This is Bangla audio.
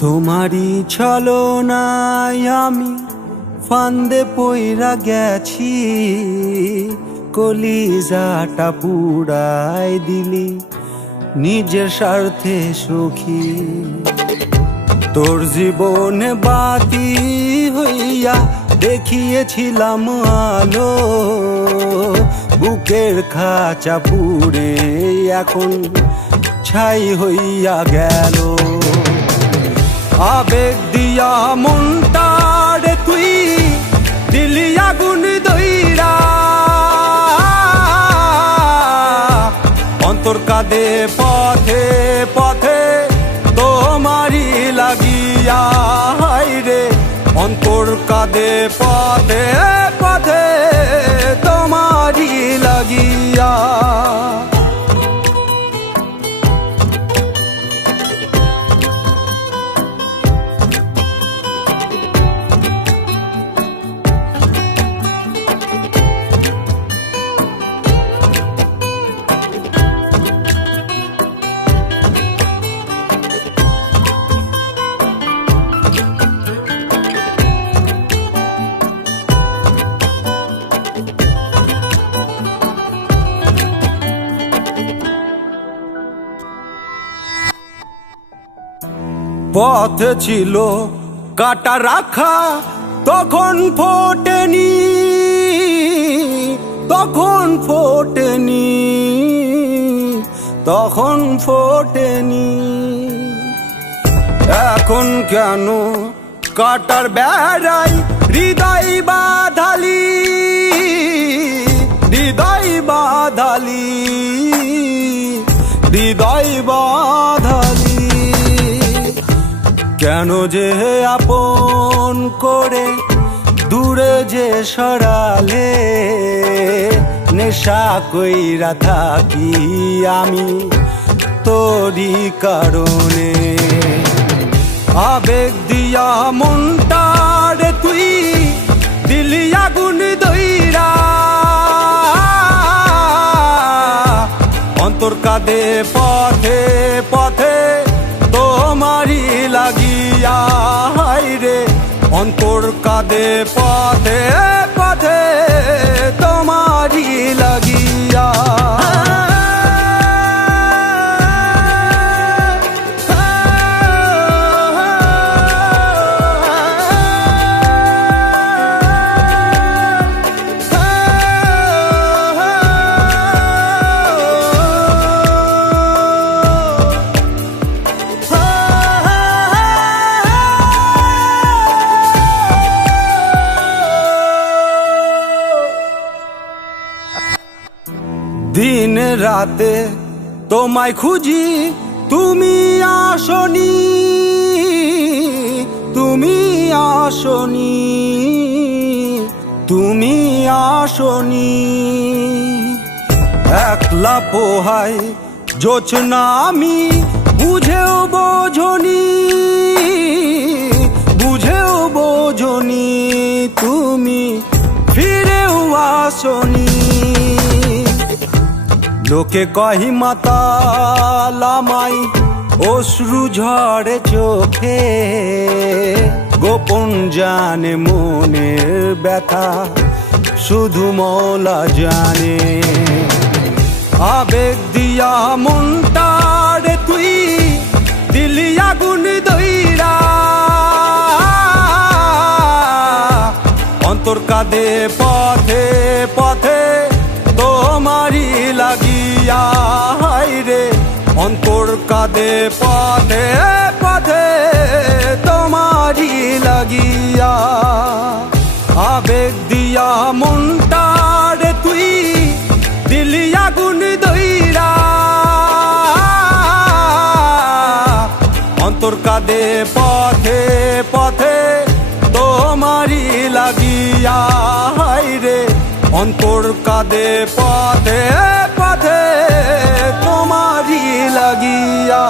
তোমারই ছলনায় আমি ফান্দে পইরা গেছি, কলিজাটা পুড়াই দিলি নিজের স্বার্থে সখী। তোর জীবনে বাতি হইয়া দেখিয়েছিলাম আলো, বুকের খাঁচা পুড়ে এখন ছাই হইয়া গেল। আবেগ দিয়া মনটারে তুই দিলি আগুন দইরা, অন্তর কাঁদে পথে পথে তোমারই লাগিয়া। হায়রে অন্তর কাঁদে পথে পথে তোমারই লাগিয়া। পথে ছিল কাটা রাখা, তখন ফোটেনি, তখন ফোটেনি, তখন ফোটেনি। এখন কেন কাটার বেড়াই হৃদয় বাঁধালি, হৃদয় বাঁধালি, হৃদয় বাঁধালি। কেন যে আপন করে দূরে যে সরালে, নেশা কইরা থাকি আমি তোরই কারণে। আবেগ দিয়া মনটারে তুই দিলি আগুন দইরা, অন্তর কাঁদে পথে পথে তোমারই লাগিয়া। হায়রে অন্তর কাঁদে পথে পথে তোমারই লাগিয়া। দিন রাতে তোমায় খুঁজি, তুমি আসনি, তুমি আসনি, তুমি আসনি। একলা পোহাই জোছনা আমি, বুঝেও বোঝনি, বুঝেও বোঝনি, তুমি ফিরেও আসনি। লোকে কহি মাতাল আমায়, অশ্রু ঝরে চোখে, গোপন জানে মনের ব্যথা শুধু মওলা জানে। আবেগ দিয়া মনটারে তুই দিলি আগুন দইরা, অন্তর কাঁদে পথে পথে তোমারই লাগিয়া। হায়রে অন্তর কাঁদে পথে পথে তোমারই লাগিয়া। আবেগ দিয়া মনটারে তুই দিলি আগুন দইরা, অন্তর কাঁদে পথে পথে তোমারই লাগিয়া। হায়রে অন্তর কাঁদে পথে পথে তোমারই লাগিয়া।